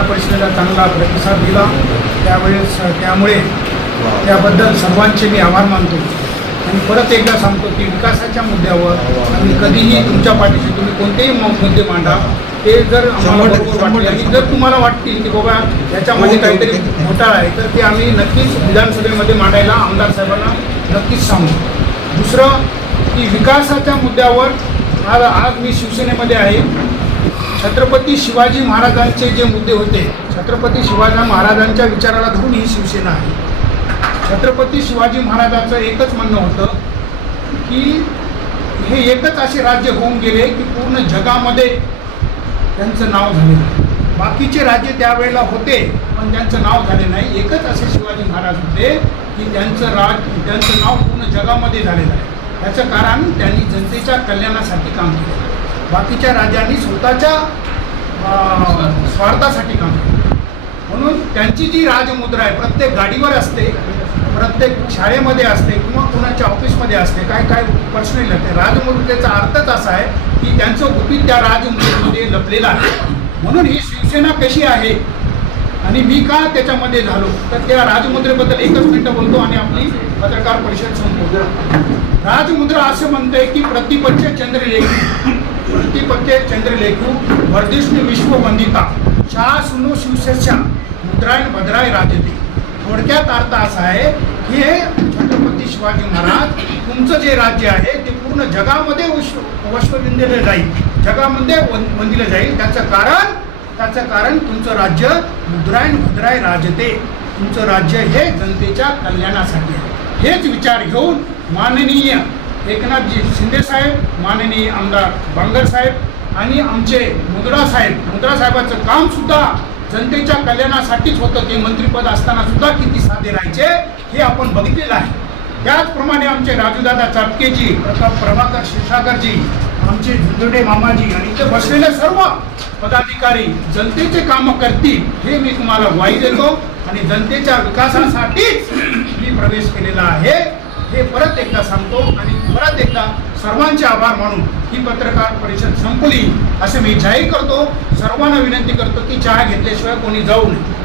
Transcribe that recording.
परिषदेला चांगला प्रतिसाद दिला. त्यावेळेस त्यामुळे त्याबद्दल सर्वांचे मी आभार मानतो. आणि परत एकदा सांगतो की विकासाच्या मुद्द्यावर आम्ही कधीही तुमच्या पाठीशी तुम्ही कोणतेही मुद्दे मांडा. ते जर आम्हाला आणि. जर तुम्हाला वाटतील की बाबा याच्यामध्ये हो, काहीतरी हो, हो. घोटाळा आहे तर ते आम्ही नक्कीच विधानसभेमध्ये मांडायला आमदार साहेबांना नक्कीच सांगू. दुसरं की विकासाच्या मुद्द्यावर आज आज मी शिवसेनेमध्ये आहे. छत्रपती शिवाजी महाराजांचे जे मुद्दे होते छत्रपती शिवाजी महाराजांच्या विचाराला धरून ही शिवसेना आहे. छत्रपती शिवाजी महाराजांचं एकच म्हणणं होतं की हे एकच असे राज्य होऊन गेले की पूर्ण जगामध्ये त्यांचं नाव झालेलं बाकीचे राज्य त्यावेळेला होते पण त्यांचं नाव झाले नाही. एकच असे शिवाजी महाराज होते की त्यांचं राज त्यांचं नाव पूर्ण जगामध्ये झालेलं आहे. त्याचं कारण त्यांनी जनतेच्या कल्याणासाठी काम केलं बाकीच्या राजांनी स्वतःच्या स्वार्थासाठी काम केलं. म्हणून त्यांची जी राजमुद्रा आहे प्रत्येक गाडीवर असते प्रत्येक शाळेमध्ये असते किंवा कुणाच्या ऑफिसमध्ये असते काय काय पर्सनल असते राजमुद्रेचा अर्थच असा आहे की त्यांचं गुपित त्या राजमुद्रेमध्ये लपलेलं आहे. म्हणून ही शिवसेना कशी आहे? आणि मी का त्याच्यामध्ये झालो? तर त्या राजमुद्रेबद्दल एकच मिनिटं बोलतो आणि आपली पत्रकार परिषद संपवतो. राजमुद्रा असं म्हणतंय की प्रतिपक्ष चंद्रलेखी. वृत्तीपत्ये चंद्रलेखू वर्धिष्णु विश्ववंदिता शाळा सुनो शिवसेना मुद्रायण भद्राय राजते थोडक्यात अर्थ असा आहे की हे छत्रपती शिवाजी महाराज तुमचं जे राज्य आहे ते पूर्ण जगामध्ये विश्व वश्वविंदिलं जाईल. जगामध्ये वन- वंदिलं जाईल. त्याचं कारण त्याचं कारण तुमचं राज्य मुद्रायण भद्राय राजते. तुमचं राज्य हे जनतेच्या कल्याणासाठी आहे. हेच विचार घेऊन माननीय एकनाथजी शिंदे साहेब माननीय आमदार बांगर साहेब आणि आमचे मुद्रा साहेब. मुद्रा साहेबाचं काम सुद्धा जनतेच्या कल्याणासाठीच होतं. ते मंत्रीपद असताना सुद्धा किती साधे राहायचे हे आपण बघितलेलं आहे. त्याचप्रमाणे आमचे राजूदादा चापकेजी प्रताप प्रभाकर शिरसागरजी आमचे झुंजुडे मामाजी आणि इथे बसलेले सर्व पदाधिकारी जनतेचे कामं करतील हे मी तुम्हाला ग्वाही देतो आणि जनतेच्या विकासासाठीच मी प्रवेश केलेला आहे. हे परत एकदा सांगतो आणि परत एकदा सर्वांचे आभार मानून ही पत्रकार परिषद संपली. असे मी जाहीर करतो. सर्वांना विनंती करतो की चहा घेतल्याशिवाय कोणी जाऊ नये.